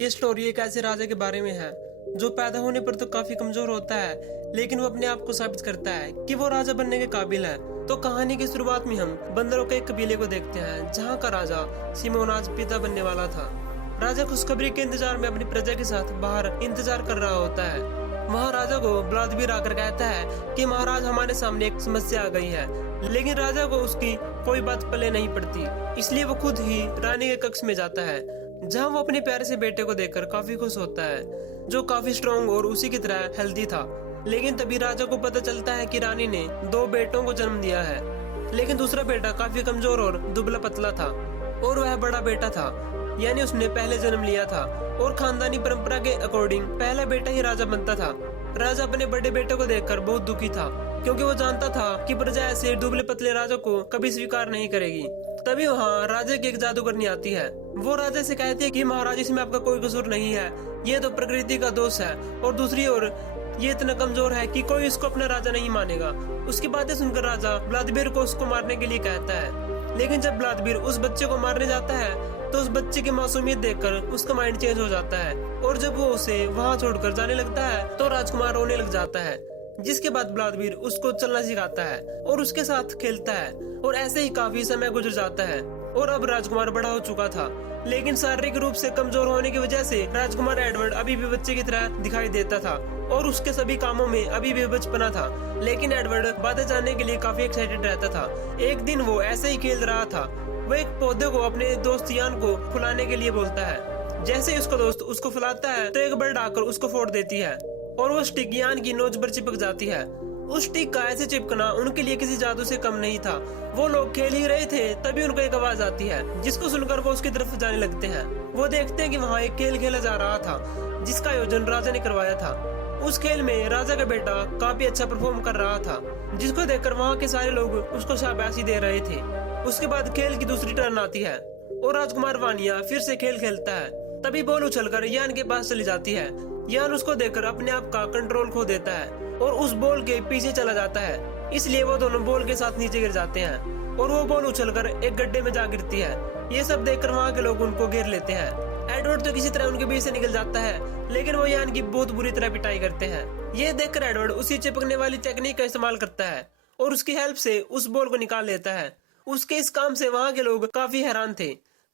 ये स्टोरी एक ऐसे राजा के बारे में है जो पैदा होने पर तो काफी कमजोर होता है, लेकिन वो अपने आप को साबित करता है कि वो राजा बनने के काबिल है। तो कहानी की शुरुआत में हम बंदरों के एक कबीले को देखते हैं, जहाँ का राजा सिमोन आज पिता बनने वाला था। राजा खुशखबरी के इंतजार में अपनी प्रजा के साथ बाहर इंतजार कर रहा होता है। वहाँ राजा को व्लादिमीर आकर कहता है कि महाराज, हमारे सामने एक समस्या आ गई है। लेकिन राजा को उसकी कोई बात पल्ले नहीं पड़ती, इसलिए वो खुद ही रानी के कक्ष में जाता है, जहाँ वो अपने प्यारे से बेटे को देखकर काफी खुश होता है, जो काफी स्ट्रॉन्ग और उसी की तरह हेल्दी था। लेकिन तभी राजा को पता चलता है कि रानी ने 2 बेटों को जन्म दिया है, लेकिन दूसरा बेटा काफी कमजोर और दुबला पतला था, और वह बड़ा बेटा था, यानी उसने पहले जन्म लिया था। और खानदानी परंपरा के अकॉर्डिंग पहला बेटा ही राजा बनता था। राजा अपने बड़े बेटे को देखकर बहुत दुखी था, क्योंकि वो जानता था कि प्रजा ऐसे दुबले पतले राजा को कभी स्वीकार नहीं करेगी। तभी वहाँ राजा की एक जादूगरनी आती है। वो राजा से कहती है कि महाराज, इसमें आपका कोई कसूर नहीं है, ये तो प्रकृति का दोष है, और दूसरी ओर ये इतना कमजोर है कि कोई इसको अपना राजा नहीं मानेगा। उसकी बातें सुनकर राजा व्लादिमीर को उसको मारने के लिए कहता है, लेकिन जब व्लादिमीर उस बच्चे को मारने जाता है तो उस बच्चे की मासूमियत देखकर उसका माइंड चेंज हो जाता है, और जब वो उसे वहाँ छोड़कर जाने लगता है तो राजकुमार रोने लग जाता है। जिसके बाद व्लादिमीर उसको चलना सिखाता है और उसके साथ खेलता है, और ऐसे ही काफी समय गुजर जाता है। और अब राजकुमार बड़ा हो चुका था, लेकिन शारीरिक रूप से कमजोर होने की वजह से राजकुमार एडवर्ड अभी भी बच्चे की तरह दिखाई देता था, और उसके सभी कामों में अभी भी बचपना था। लेकिन एडवर्ड बातें जानने के लिए काफी एक्साइटेड रहता था। एक दिन वो ऐसे ही खेल रहा था, वो एक पौधे को अपने दोस्त यान को फुलाने के लिए बोलता है। जैसे ही उसका दोस्त उसको फुलाता है तो एक बर्ड आकर उसको फोड़ देती है, और वो स्टिक यान की नोच पर चिपक जाती है। उस स्टिक का ऐसे चिपकना उनके लिए किसी जादू से कम नहीं था। वो लोग खेल ही रहे थे, तभी उनको एक आवाज आती है, जिसको सुनकर वो उसकी तरफ जाने लगते हैं। वो देखते हैं कि वहाँ एक खेल खेला जा रहा था, जिसका आयोजन राजा ने करवाया था। उस खेल में राजा का बेटा काफी अच्छा परफॉर्म कर रहा था, जिसको देखकर वहाँ के सारे लोग उसको शाबाशी दे रहे थे। उसके बाद खेल की दूसरी टर्न आती है, और राजकुमार वानिया फिर से खेल खेलता है। तभी बॉल उछलकर यान के पास चली जाती है। यान उसको देखकर अपने आप का कंट्रोल खो देता है और उस बॉल के पीछे चला जाता है, इसलिए वो दोनों बॉल के साथ नीचे गिर जाते हैं, और वो बॉल उछलकर एक गड्ढे में जा गिरती है। ये सब देखकर वहाँ के लोग उनको घेर लेते हैं। एडवर्ड तो किसी तरह उनके बीच से निकल जाता है, लेकिन वो यान की बहुत बुरी तरह पिटाई करते हैं। ये देखकर एडवर्ड उसी चिपकने वाली टेक्निक का इस्तेमाल करता है और उसकी हेल्प से उस बॉल को निकाल लेता है। उसके इस काम से वहाँ के लोग काफी हैरान थे।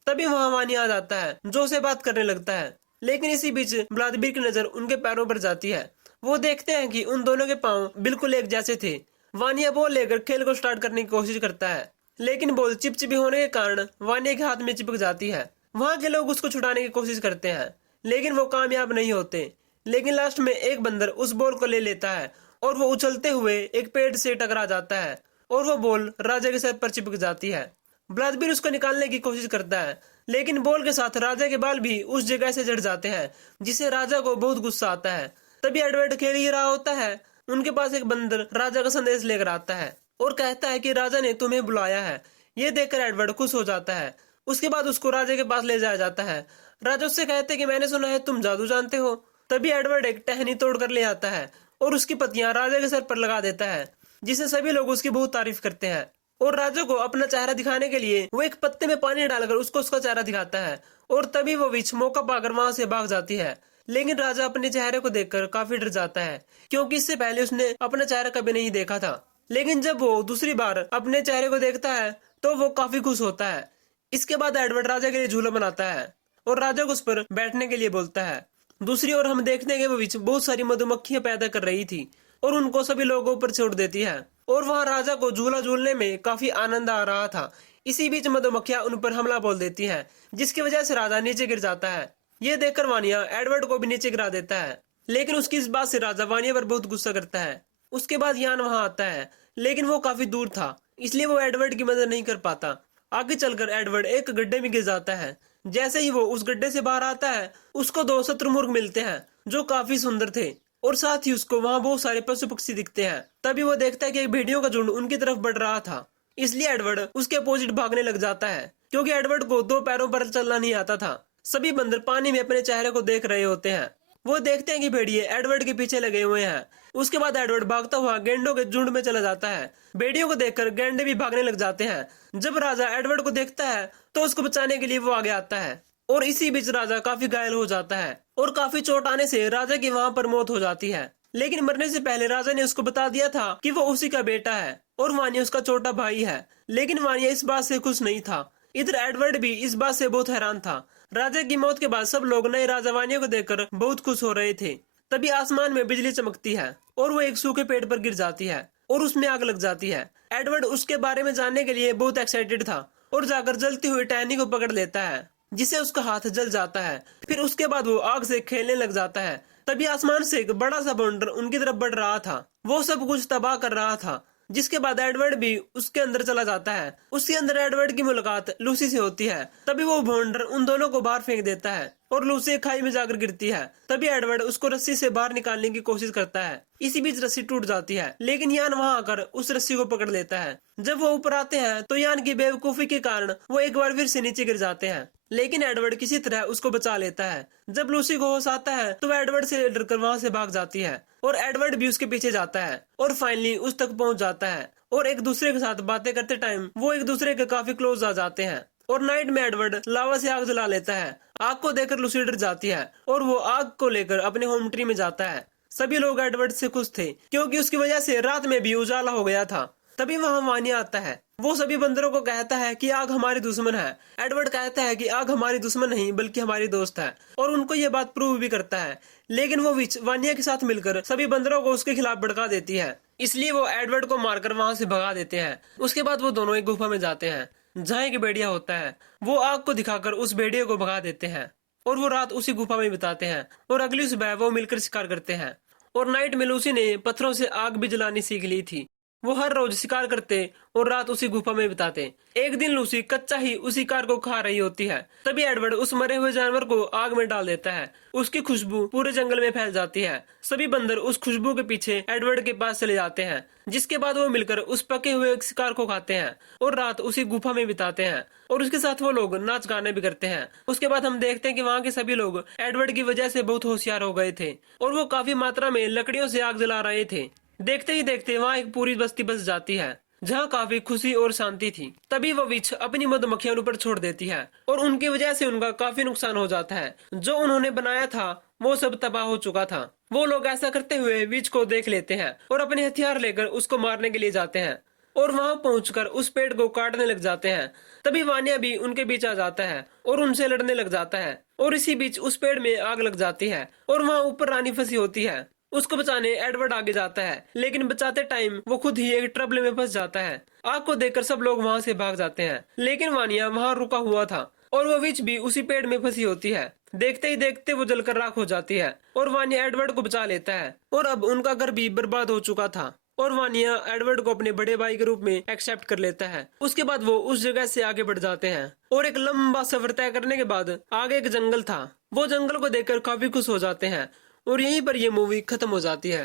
तभी वहाँ वानिया आ जाता है, जो उसे बात करने लगता है। लेकिन इसी बीच व्लादिमीर की नजर उनके पैरों पर जाती है। वो देखते हैं कि उन दोनों के पांव बिल्कुल एक जैसे थे। वानिया बॉल लेकर खेल को स्टार्ट करने की कोशिश करता है, लेकिन बॉल चिपचिपी होने के कारण वानिया के हाथ में चिपक जाती है। वहाँ के लोग उसको छुड़ाने की कोशिश करते हैं, लेकिन वो कामयाब नहीं होते। लेकिन लास्ट में एक बंदर उस बॉल को ले लेता है, और वो उछलते हुए एक पेड़ से टकरा जाता है, और वो बॉल राजा के सर पर चिपक जाती है। व्लादिमीर उसको निकालने की कोशिश करता है, लेकिन बॉल के साथ राजा के बाल भी उस जगह से जड़ जाते हैं, जिससे राजा को बहुत गुस्सा आता है। तभी एडवर्ड खेल ही रहा होता है, उनके पास एक बंदर राजा का संदेश लेकर आता है और कहता है कि राजा ने तुम्हें बुलाया है। ये देखकर एडवर्ड खुश हो जाता है। उसके बाद उसको राजा के पास ले जाया जाता है। राजा उससे कहते हैं कि मैंने सुना है तुम जादू जानते हो। तभी एडवर्ड एक टहनी तोड़ कर ले आता है और उसकी पत्तियां राजा के सर पर लगा देता है, जिससे सभी लोग उसकी बहुत तारीफ करते हैं। और राजा को अपना चेहरा दिखाने के लिए वो एक पत्ते में पानी डालकर उसको उसका चेहरा दिखाता है, और तभी वो विच मौका पाकर वहां से भाग जाती है। लेकिन राजा अपने चेहरे को देखकर काफी डर जाता है, क्योंकि इससे पहले उसने अपना चेहरा कभी नहीं देखा था। लेकिन जब वो दूसरी बार अपने चेहरे को देखता है तो वो काफी खुश होता है। इसके बाद एडवर्ड राजा के लिए झूला बनाता है और राजा को उस पर बैठने के लिए बोलता है। दूसरी ओर हम देखते हैं कि वो विच बहुत सारी मधुमक्खियां पैदा कर रही थी और उनको सभी लोगों पर छोड़ देती है, और वहाँ राजा को झूला झूलने में काफी आनंद आ रहा था। इसी बीच मधुमक्खियां उन पर हमला बोल देती हैं, जिसकी वजह से राजा नीचे गिर जाता है। ये देखकर वानिया एडवर्ड को भी नीचे गिरा देता है, लेकिन उसकी इस बात से राजा वानिया पर बहुत गुस्सा करता है। उसके बाद यान वहाँ आता है, लेकिन वो काफी दूर था, इसलिए वो एडवर्ड की मदद नहीं कर पाता। आगे चलकर एडवर्ड एक गड्ढे में गिर जाता है। जैसे ही वो उस गड्ढे से बाहर आता है, उसको 2 शत्रुमुर्ग मिलते हैं, जो काफी सुंदर थे, और साथ ही उसको वहाँ बहुत सारे पशु पक्षी दिखते हैं। तभी वो देखता है कि एक भेड़ियों का झुंड उनकी तरफ बढ़ रहा था, इसलिए एडवर्ड उसके अपोजिट भागने लग जाता है, क्योंकि एडवर्ड को 2 पैरों पर चलना नहीं आता था। सभी बंदर पानी में अपने चेहरे को देख रहे होते हैं। वो देखते हैं कि भेड़िए एडवर्ड के पीछे लगे हुए हैं। उसके बाद एडवर्ड भागता हुआ गेंडों के झुंड में चला जाता है। भेड़ियों को देखकर गेंडे भी भागने लग जाते हैं। जब राजा एडवर्ड को देखता है तो उसको बचाने के लिए वो आगे आता है। और इसी बीच राजा काफी घायल हो जाता है और काफी चोट आने से राजा की वहाँ पर मौत हो जाती है। लेकिन मरने से पहले राजा ने उसको बता दिया था कि वो उसी का बेटा है और वानिया उसका छोटा भाई है। लेकिन वानिया इस बात से खुश नहीं था। इधर एडवर्ड भी इस बात से बहुत हैरान था। राजा की मौत के बाद सब लोग नए राजा वानिया को देखकर बहुत खुश हो रहे थे। तभी आसमान में बिजली चमकती है और वो एक सूखे पेड़ पर गिर जाती है और उसमें आग लग जाती है। एडवर्ड उसके बारे में जानने के लिए बहुत एक्साइटेड था और जाकर जलती हुई टहनी को पकड़ लेता है, जिससे उसका हाथ जल जाता है। फिर उसके बाद वो आग से खेलने लग जाता है। तभी आसमान से एक बड़ा सा बवंडर उनकी तरफ बढ़ रहा था। वो सब कुछ तबाह कर रहा था, जिसके बाद एडवर्ड भी उसके अंदर चला जाता है। उसके अंदर एडवर्ड की मुलाकात लूसी से होती है। तभी वो बवंडर उन दोनों को बाहर फेंक देता है और लूसी खाई में जाकर गिरती है। तभी एडवर्ड उसको रस्सी से बाहर निकालने की कोशिश करता है। इसी बीच रस्सी टूट जाती है, लेकिन यान वहां आकर उस रस्सी को पकड़ लेता है। जब वो ऊपर आते हैं तो यान की बेवकूफी के कारण वो एक बार फिर से नीचे गिर जाते हैं, लेकिन एडवर्ड किसी तरह उसको बचा लेता है। जब लूसी को होश आता है तो वह एडवर्ड से डरकर वहां से भाग जाती है और एडवर्ड भी उसके पीछे जाता है और फाइनली उस तक पहुंच जाता है और एक दूसरे के साथ बातें करते टाइम वो एक दूसरे के काफी क्लोज आ जाते हैं। और नाइट में एडवर्ड लावा से आग जला लेता है। आग को देखकर लूसी डर जाती है और वो आग को लेकर अपने होम ट्री में जाता है। सभी लोग एडवर्ड से खुश थे क्योंकि उसकी वजह से रात में भी उजाला हो गया था। तभी वहां वानिया आता है। वो सभी बंदरों को कहता है कि आग हमारी दुश्मन है। एडवर्ड कहता है कि आग हमारी दुश्मन नहीं बल्कि हमारी दोस्त है और उनको ये बात प्रूव भी करता है। लेकिन वो विच वानिया के साथ मिलकर सभी बंदरों को उसके खिलाफ भड़का देती है, इसलिए वो एडवर्ड को मारकर वहां से भगा देते हैं। उसके बाद वो दोनों एक गुफा में जाते हैं जहाँ एक भेड़िया होता है। वो आग को दिखाकर उस भेड़िए को भगा देते हैं और वो रात उसी गुफा में बिताते हैं और अगली सुबह वो मिलकर शिकार करते हैं। और नाइट में लूसी ने पत्थरों से आग भी जलानी सीख ली थी। वो हर रोज शिकार करते और रात उसी गुफा में बिताते। एक दिन लूसी कच्चा ही उसी कार को खा रही होती है। तभी एडवर्ड उस मरे हुए जानवर को आग में डाल देता है। उसकी खुशबू पूरे जंगल में फैल जाती है। सभी बंदर उस खुशबू के पीछे एडवर्ड के पास चले जाते हैं, जिसके बाद वो मिलकर उस पके हुए शिकार को खाते हैं और रात उसी गुफा में बिताते हैं। और उसके साथ वो लोग नाच गाने भी करते हैं। उसके बाद हम देखते हैं कि वहाँ के सभी लोग एडवर्ड की वजह से बहुत होशियार हो गए थे और वो काफी मात्रा में लकड़ियों से आग जला रहे थे। देखते ही देखते वहाँ एक पूरी बस्ती बस जाती है जहाँ काफी खुशी और शांति थी। तभी वो विच अपनी मधुमक्खियों पर छोड़ देती है और उनकी वजह से उनका काफी नुकसान हो जाता है। जो उन्होंने बनाया था वो सब तबाह हो चुका था। वो लोग ऐसा करते हुए विच को देख लेते हैं और अपने हथियार लेकर उसको मारने के लिए जाते हैं और वहाँ पहुंचकर उस पेड़ को काटने लग जाते हैं। तभी वानिया भी उनके बीच आ जाता है और उनसे लड़ने लग जाता है और इसी बीच उस पेड़ में आग लग जाती है और वहाँ ऊपर रानी फंसी होती है। उसको बचाने एडवर्ड आगे जाता है, लेकिन बचाते टाइम वो खुद ही एक ट्रबल में फंस जाता है। आग को देखकर सब लोग वहाँ से भाग जाते हैं, लेकिन वानिया वहाँ रुका हुआ था और वो विच भी उसी पेड़ में फंसी होती है। देखते ही देखते वो जलकर राख हो जाती है और वानिया एडवर्ड को बचा लेता है। और अब उनका घर भी बर्बाद हो चुका था और वानिया एडवर्ड को अपने बड़े भाई के रूप में एक्सेप्ट कर लेता है। उसके बाद वो उस जगह से आगे बढ़ जाते हैं और एक लंबा सफर तय करने के बाद आगे एक जंगल था। वो जंगल को देखकर काफी खुश हो जाते हैं और यहीं पर ये मूवी खत्म हो जाती है।